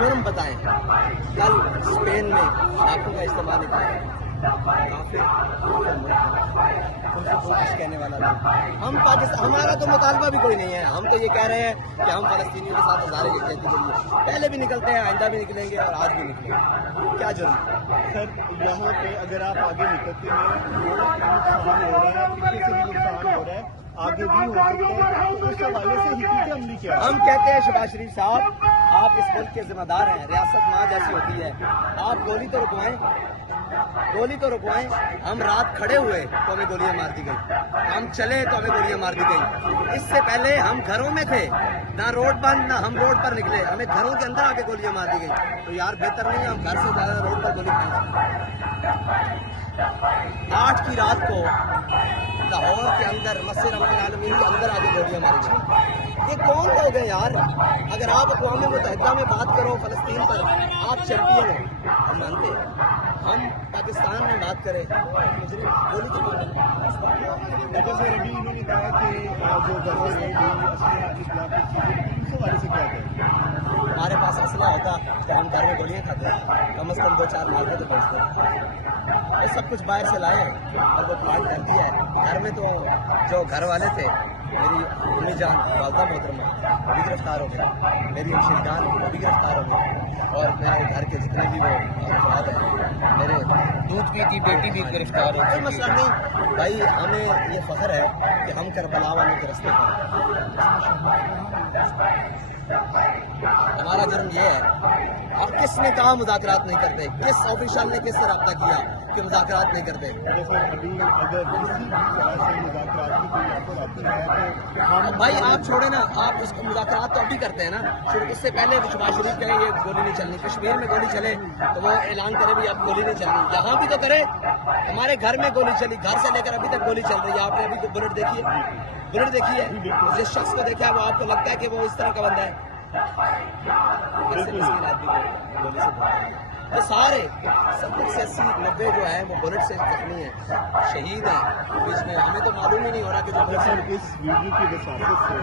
جرم بتائیں. کل اسپین میں لاکھوں کا استعمال نکلا ہے. کچھ کہنے والا نہیں. ہم پاکستان، ہمارا تو مطالبہ بھی کوئی نہیں ہے. ہم تو یہ کہہ رہے ہیں کہ ہم فلسطینیوں کے ساتھ ہزارے یکجہتی کے لیے پہلے بھی نکلتے ہیں، آئندہ بھی نکلیں گے اور آج بھی نکلیں گے. کیا جرم سر؟ یہاں پہ اگر آپ آگے نکلتے ہیں نقصان ہو رہا ہے، پیچھے سے بھی نقصان ہو رہا ہے، آگے بھی ہو سکتا ہے، تو اس حوالے سے حکمت عملی کیا ہے؟ ہم کہتے ہیں شہباز شریف صاحب، آپ اس ملک کے ذمہ دار ہیں. ریاست ماں جیسی ہوتی ہے. آپ گولی تو رکوائیں، گولی تو رکوائیں. ہم رات کھڑے ہوئے تو ہمیں گولیاں مار دی گئی، ہم چلے تو ہمیں گولیاں مار دی گئی. اس سے پہلے ہم گھروں میں تھے، نہ روڈ بند نہ ہم روڈ پر نکلے، ہمیں گھروں کے اندر آ کے گولیاں مار دی گئی. تو یار بہتر نہیں ہے ہم گھر سے زیادہ روڈ پر گولی کھائیں. 8 کی رات کو لاہور کے اندر مسجد رحمت العالمین کے اندر آ کے گولیاں ماری گئی. یہ کون لوگ ہیں یار؟ اگر آپ اقوام متحدہ میں بات کرو فلسطین پر، آپ چیمپئن ہو، ہم مانتے ہیں. ہم پاکستان میں بات کریں گولی تو ماریں. لیکن سر ابھی انہوں نے کہا کہ جو گھروں میں اس حوالے سے کیا کہیں؟ ہمارے پاس اسلحہ ہوتا تو ہم گھر میں گولیاں کھاتے ہیں، کم از کم 2-4 مارتے تو پہنچتے. یہ سب کچھ باہر سے لائے ہیں اور وہ پلان کر دیا ہے. گھر میں تو جو گھر والے تھے، میری امی جان والدہ محترمہ وہ بھی گرفتار ہو گئے، میری شیردان وہ بھی گرفتار ہو گئے، اور میرے گھر کے جتنے بھی وہ افراد ہیں، میرے دودھ پیتی بیٹی بھی گرفتار ہو. کوئی مسئلہ نہیں بھائی، ہمیں یہ فخر ہے کہ ہم کربلا والوں کے رستے پر. ہمارا جرم یہ ہے. اور کس نے کہا مذاکرات نہیں کرتے؟ کس آفیشل نے کس سے رابطہ کیا کہ مذاکرات نہیں کرتے؟ جیسے ابھی اگر کسی بھی طرح سے مذاکرات کی کوئی آفر آتی ہے تو ہم بھائی آپ چھوڑے نا، آپ اس کو مذاکرات تو ابھی کرتے ہیں نا. اس سے پہلے شہباز شریف کہے یہ گولی نہیں چلنی، کشمیر میں گولی چلے تو وہ اعلان کرے بھی اب گولی نہیں چلنی. یہاں بھی تو کرے. ہمارے گھر میں گولی چلی، گھر سے لے کر ابھی تک گولی چل رہی ہے. آپ نے ابھی تو بلٹ دیکھی ہے، بلٹ دیکھی ہے. جس شخص کو دیکھا ہے وہ آپ کو لگتا ہے کہ وہ اس طرح کا بندہ ہے؟ سارے 70-80-90 جو ہے وہ بلٹ سے زخمی ہیں، شہید ہیں. اس میں ہمیں تو معلوم ہی نہیں ہو رہا کہ جو سر اس ویڈیو کی وساطت سے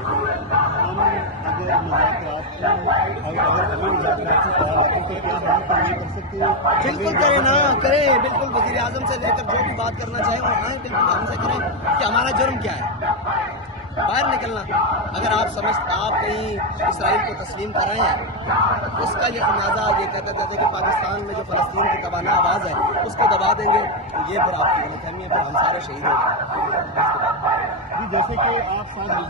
ہم اگر مذاکرات کی کر سکتے ہیں. بالکل کریں نا، کریں بالکل. وزیر اعظم سے لے کر جو بھی بات کرنا چاہیں وہ آئیں، بالکل ہم سے کریں کہ ہمارا جرم کیا ہے. باہر نکلنا. اگر آپ کہیں اسرائیل کو تسلیم کر رہے ہیں تو اس کا یہ خمیازہ یہ کہتے تھے کہ پاکستان میں جو فلسطین کی توانا آواز ہے اس کو دبا دیں گے. یہ پھر آپ کی غلط فہمی ہے، پھر ہم سارے شہید ہو گئے. جیسے کہ آپ